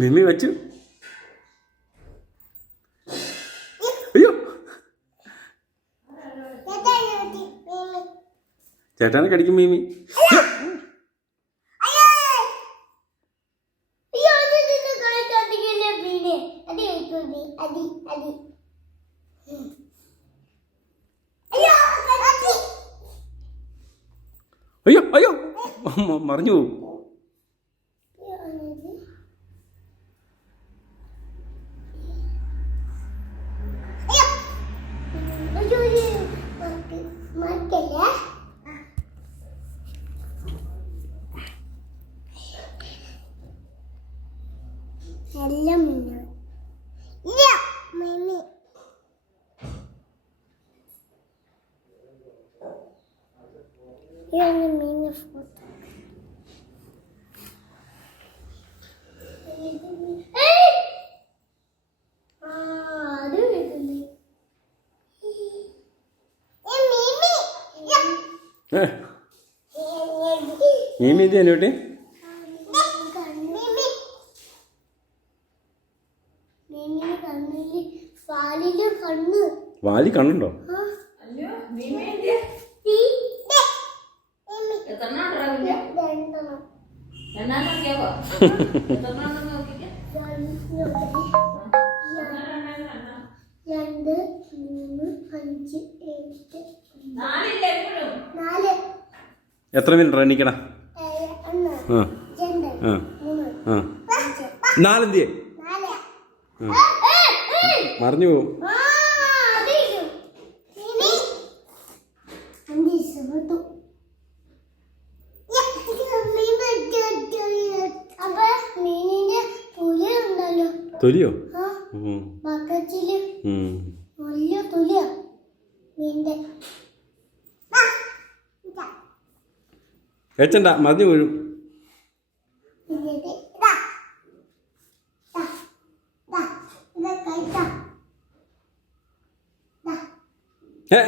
മിമ്മി വെച്ചു. അയ്യോ, ചേട്ടാനെ കടിക്കും മീമി. അയ്യോ അയ്യോ, മറിഞ്ഞു പോവും. എല്ലാം മീമി ഫോട്ടോ മീമി ഇത് എന്നോട്ടെ വാലി കണ്ണുണ്ടോ? എത്ര മിനിറ്റ് എണ്ണിക്കണ? 4 മറിഞ്ഞു പോവും. തൊലിയോ? വെച്ചണ്ട, മറിഞ്ഞു വീഴും. ഏ